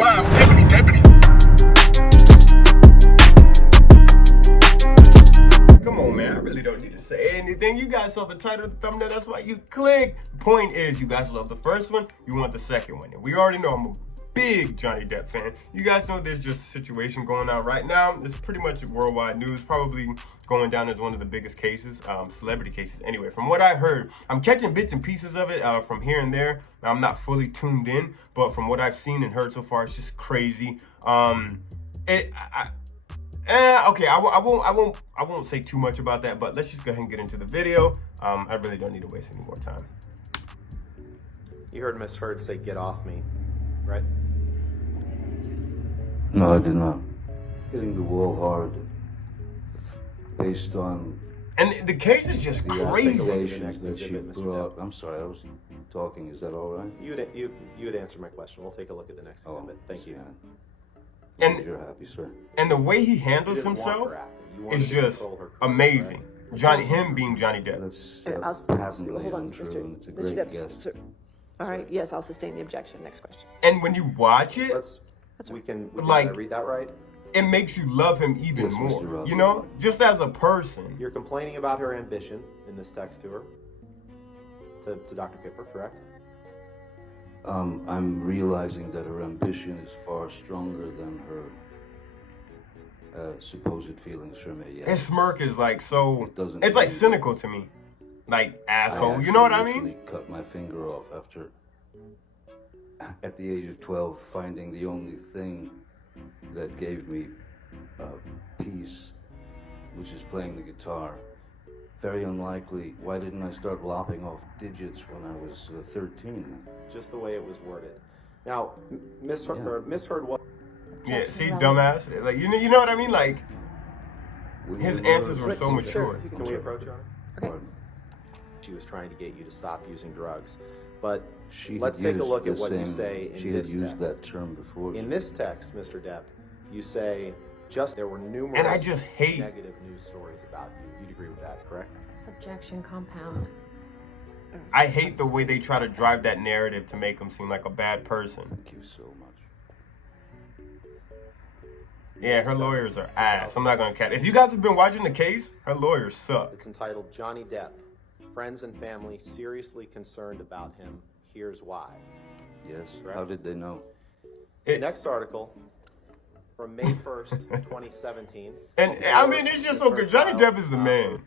Wow, deputy. Come on, man. I really don't need to say anything. You guys saw the title of the thumbnail. That's why you clicked. The point is, you guys love the first one. You want the second one. And we already know I'm a big Johnny Depp fan. You guys know there's just a situation going on right now. It's pretty much worldwide news. Probably going down as one of the biggest cases, celebrity cases. Anyway, from what I heard, I'm catching bits and pieces of it from here and there. I'm not fully tuned in, but from what I've seen and heard so far, it's just crazy. Okay, I won't say too much about that, but let's just go ahead and get into the video. I really don't need to waste any more time. You heard Miss Heard say, "Get off me," right? No, I did not. Hitting the wall hard, based on And the case is just the crazy. accusations that she brought. I'm sorry, I was talking. Is that all right? You'd answer my question. We'll take a look at the next exhibit. Thank you. And you're happy, sir. And the way he You handles didn't want himself her acting. You wanted is to just control her career, amazing. correct? Him being Johnny Depp. That's Hold patently on, untrue, and it's a Mr. great Depp, guess. sir. All right, yes, I'll sustain the objection. Next question. And when you watch it, We can Like- did I read that right? it makes you love him even Yes, Mr. more. Ross. You know, just as a person. You're complaining about her ambition in this text to her, to Dr. Kipper, correct? I'm realizing that her ambition is far stronger than her supposed feelings for me. His Yes. smirk is like so. doesn't It's like mean- cynical to me, like asshole. You know what I mean? actually cut my finger off after, at the age of 12, finding the only thing that gave me peace, which is playing the guitar. Very unlikely. Why didn't I start lopping off digits when I was 13? Just the way it was worded. Now, Miss Heard what? Yeah. See, dumbass. Like you know what I mean? Like When his you answers were- were so mature. Can we approach her? Pardon. She was trying to get you to stop using drugs. But She had let's take a used look at the what you same- say in She had this used text. that term before. In this text, Mr. Depp, you say there were numerous And I just hate- negative news stories about you. You'd agree with that, correct? Objection compound. I hate the way they try to drive that narrative to make him seem like a bad person. Thank you so much. Yeah, her lawyers are ass. I'm not gonna cap. If you guys have been watching the case, her lawyers suck. It's entitled Johnny Depp. Friends and family seriously concerned about him. Here's why. Yes. Correct. How did they know? The next article from May 1st, 2017. And I mean, it's just so good. Johnny Depp is the man.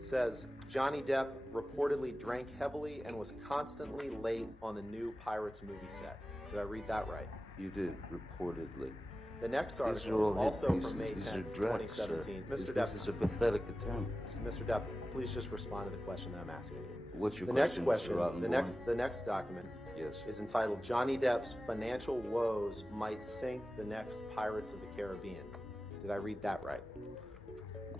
Says Johnny Depp reportedly drank heavily and was constantly late on the new Pirates movie set. Did I read that right? You did, reportedly. The next These are article, all hit also pieces. from May These 10th, are drags, sir. 2017. Mr. This is Depp, a pathetic attempt. Mr. Depp, please just respond to the question that I'm asking you. What's your The question, next question, Mr. Rottenborn? the next document Yes. is entitled Johnny Depp's financial woes might sink the next Pirates of the Caribbean. Did I read that right?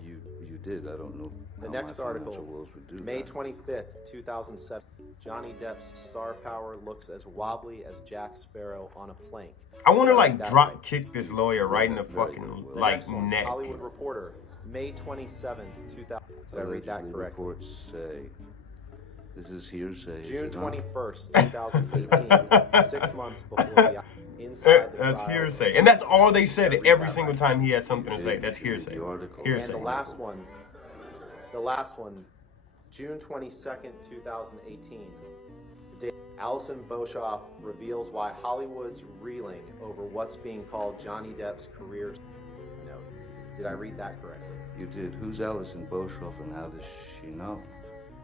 You did. I don't know. The how next my article, financial woes would do May that. 25th, 2007. Johnny Depp's star power looks as wobbly as Jack Sparrow on a plank. I want to Did I like read that drop right? kick this lawyer right in the fucking The like next one, neck. Hollywood Reporter, May 27th, 2000. Did I read that Allegedly correctly? Reports say. This is hearsay. is June it not? 21st, 2018, 6 months before the inside the That's trial. hearsay, and that's all they said Read every that single right. time he had something to You say. did. That's You read hearsay. the article. And Hearsay. the last one, June 22nd, 2018. Alison Boshoff reveals why Hollywood's reeling over what's being called Johnny Depp's career note. Did I read that correctly? You did. Who's Alison Boshoff and how does she know?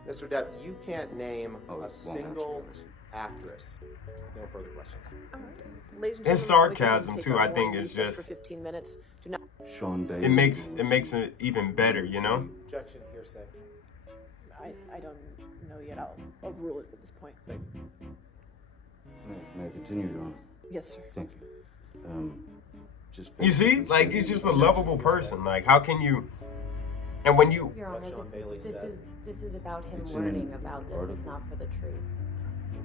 Mr. Depp, you can't name Oh, it a won't single actually. actress. No further questions. All right. Ladies and His gentlemen, we can sarcasm, take too, a I think morning is recess just- for 15 minutes. Do not. Sean Bailey. It makes it even better, you know. Objection, hearsay. I don't know yet. I'll overrule it at this point. May I continue, Your Honor? Yes, sir. Thank you. Just You see, basically like stating he's just a the lovable person. Like, how can you? And when you, Your Honor, Sean Bailey said. this is about him It's in learning the about this. article. It's not for the truth.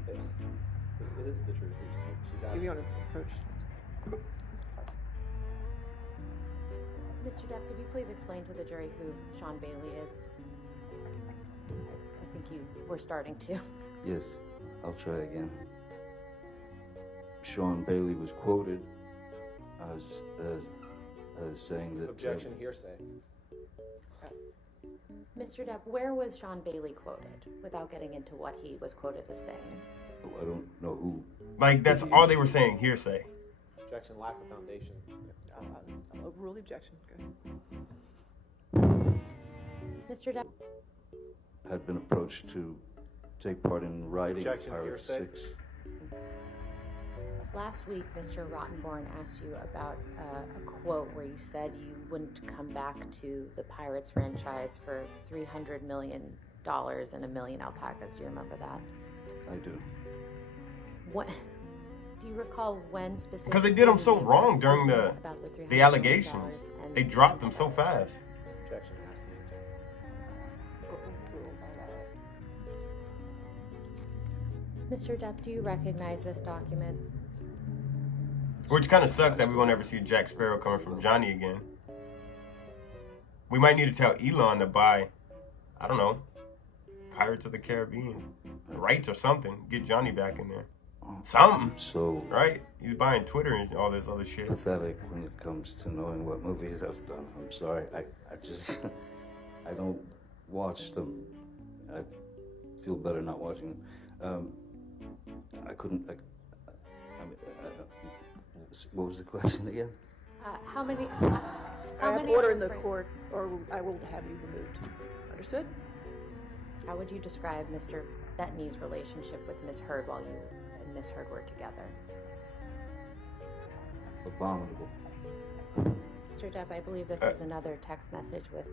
It is the truth. She's If asking. you want to approach. Mr. Depp, could you please explain to the jury who Sean Bailey is? I think you were starting to. Yes, I'll try again. Sean Bailey was quoted as saying that. Objection, hearsay. Mr. Depp, where was Sean Bailey quoted, without getting into what he was quoted as saying? I don't know who. Like, that's all they were saying, hearsay. Objection, lack of foundation. I'll overrule the objection. Go. Mr. Depp, Had been approached to take part in writing Objection, Pirate hearsay. 6. last week Mr. Rottenborn asked you about a quote where you said you wouldn't come back to the Pirates franchise for $300 million and 1 million alpacas. Do you remember that? I do. What? Do you recall when specifically? Because they did them so you wrong asked during him about the $300 allegations. million and- They dropped them so fast. Objection, asked and answered. Mr. Depp, do you recognize this document? Which kind of sucks that we won't ever see Jack Sparrow coming from Johnny again. We might need to tell Elon to buy, I don't know, Pirates of the Caribbean rights or something. Get Johnny back in there. Something, So right? He's buying Twitter and all this other shit. pathetic when it comes to knowing what movies I've done. I'm sorry. I just, I don't watch them. I feel better not watching them. I couldn't, what was the question again? How many? I How have many order in the different- court, or I will have you removed. Understood? How would you describe Mr. Bettany's relationship with Miss Heard while you and Miss Heard were together? Abominable. Mr. Depp, I believe this is another text message with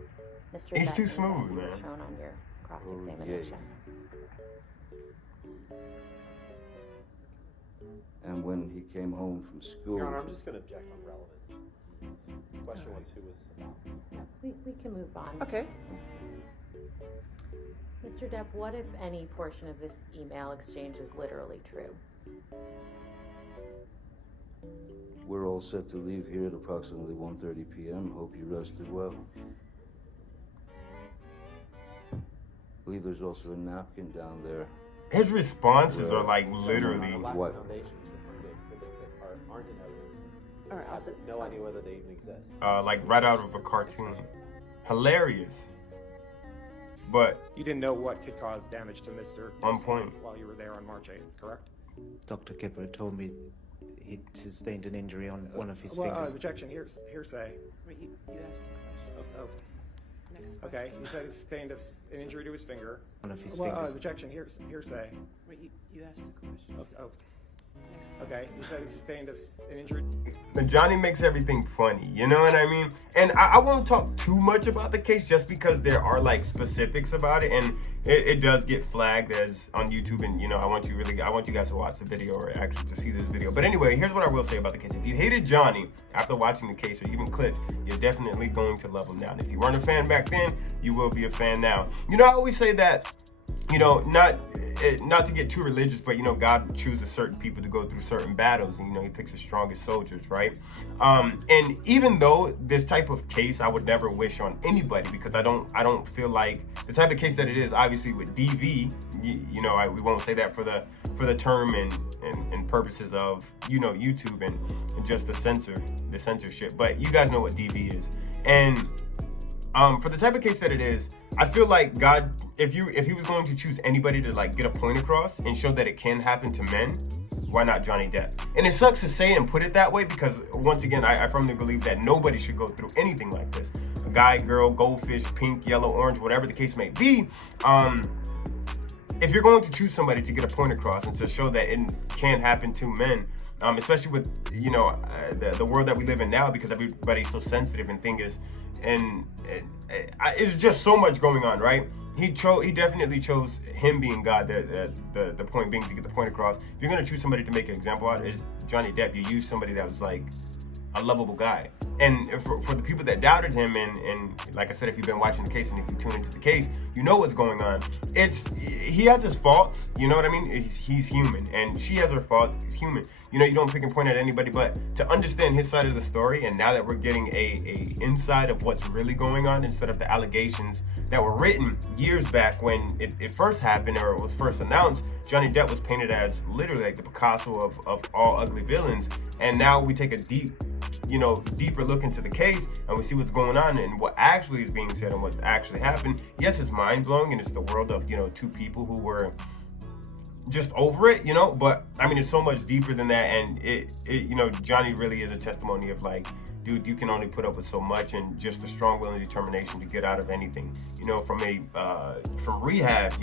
Mr. He's too Bettany smooth, that you were man. shown on your cross-examination. And when he came home from school, Your Honor, I'm just going to object on relevance. The question was, who was this about? We can move on. Okay. Mr. Depp, what if any portion of this email exchange is literally true? we're all set to leave here at approximately 1:30 p.m. Hope you rested well. I believe there's also a napkin down there. His responses are like Your literally. Honor, lack What? of foundation is referring to exhibits that aren't in evidence. All right, I I'll have sit. no idea whether they even exist. Like right out of a cartoon. Hilarious. But You didn't know what could cause damage to Mr. On point. while you were there on March 8th, correct? Dr. Kipper told me he'd sustained an injury on one of his Well, fingers. objection, hearsay. Wait, you asked the question. Oh, Next okay. You said he sustained an injury to his finger. One of his Well, fingers. objection, hearsay. Wait, you asked the question. Oh, Next. okay. You said he sustained an injury. Johnny makes everything funny, you know what I mean? And I won't talk too much about the case just because there are like specifics about it, and it does get flagged as on YouTube, and you know I want you guys to watch the video or actually to see this video. But anyway, here's what I will say about the case. If you hated Johnny after watching the case or even clips, you're definitely going to love him now. And if you weren't a fan back then, you will be a fan now. You know, I always say that, you know, not to get too religious, but you know, God chooses certain people to go through certain battles, and you know, He picks the strongest soldiers, right? And even though this type of case I would never wish on anybody, because I don't feel like the type of case that it is, obviously with DV, you know, we won't say that for the term and purposes of, you know, YouTube and just the censorship, but you guys know what DV is. And for the type of case that it is, I feel like God, if He was going to choose anybody to like get a point across and show that it can happen to men, why not Johnny Depp? And it sucks to say and put it that way because once again, I firmly believe that nobody should go through anything like this. A guy, girl, goldfish, pink, yellow, orange, whatever the case may be. If you're going to choose somebody to get a point across and to show that it can happen to men, especially with, you know, the world that we live in now, because everybody's so sensitive and things, and it's just so much going on, right? He definitely chose him being God. The point being to get the point across. If you're gonna choose somebody to make an example out of, is Johnny Depp. You use somebody that was like a lovable guy. And for the people that doubted him, and like I said, if you've been watching the case and if you tune into the case, you know what's going on. He has his faults, you know what I mean? He's human, and she has her faults. He's human. You know, you don't pick and point at anybody, but to understand his side of the story, and now that we're getting a inside of what's really going on instead of the allegations that were written years back when it first happened or it was first announced, Johnny Depp was painted as literally like the Picasso of all ugly villains, and now we take a deep deeper look into the case and we see what's going on and what actually is being said and what's actually happened, yes, it's mind-blowing and it's the world of, two people who were just over it, but I mean, it's so much deeper than that. And it Johnny really is a testimony of like, dude, you can only put up with so much, and just the strong will and determination to get out of anything, from rehab,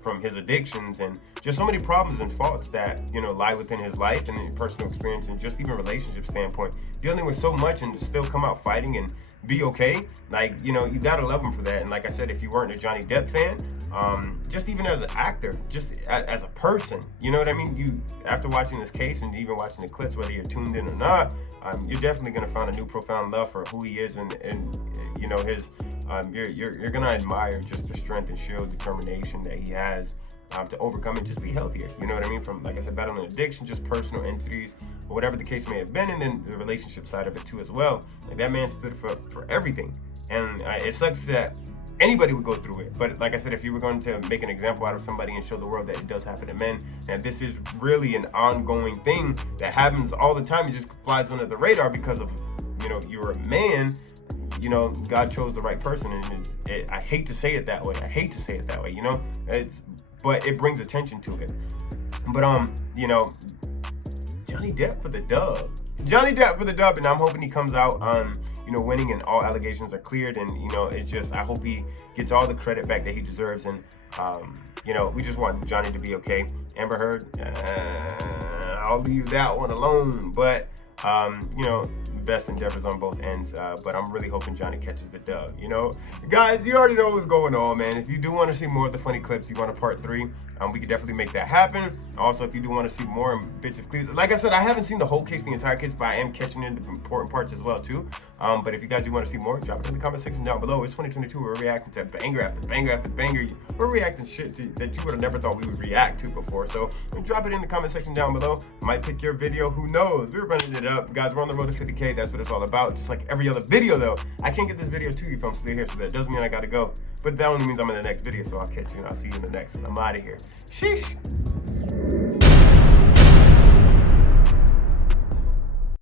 from his addictions and just so many problems and faults that, lie within his life and in personal experience and just even relationship standpoint, dealing with so much and to still come out fighting and be okay. Like, you gotta love him for that. And like I said, if you weren't a Johnny Depp fan, just even as an actor, just as a person, you know what I mean? You, after watching this case and even watching the clips, whether you're tuned in or not, you're definitely gonna find a new profound love for who he is and his, you're gonna admire just the strength and sheer determination that he has to overcome and just be healthier. You know what I mean? From, like I said, battling addiction, just personal entities, or whatever the case may have been, and then the relationship side of it too as well. Like, that man stood for everything. And it sucks that anybody would go through it. But like I said, if you were going to make an example out of somebody and show the world that it does happen to men, and this is really an ongoing thing that happens all the time, it just flies under the radar because of, you're a man, God chose the right person. And I hate to say it that way. But it brings attention to it. But, Johnny Depp for the dub. And I'm hoping he comes out winning and all allegations are cleared. And, it's just, I hope he gets all the credit back that he deserves. And, we just want Johnny to be okay. Amber Heard, I'll leave that one alone. But, best endeavors on both ends, but I'm really hoping Johnny catches the dub. Guys, you already know what's going on, man. If you do want to see more of the funny clips, you want a part 3, we could definitely make that happen. Also, if you do want to see more bits of clips, like I said, I haven't seen the whole case, the entire case, but I am catching in the important parts as well too. But if you guys do want to see more, drop it in the comment section down below. It's 2022. We're reacting to banger after banger after banger. We're reacting shit that you would have never thought we would react to before. So drop it in the comment section down below. Might pick your video. Who knows? We're running it up, guys. We're on the road to 50K. That's what it's all about. Just like every other video, though. I can't get this video to you if I'm still here, so that doesn't mean I gotta go. But that only means I'm in the next video. So I'll catch you and I'll see you in the next one. I'm out of here. Sheesh.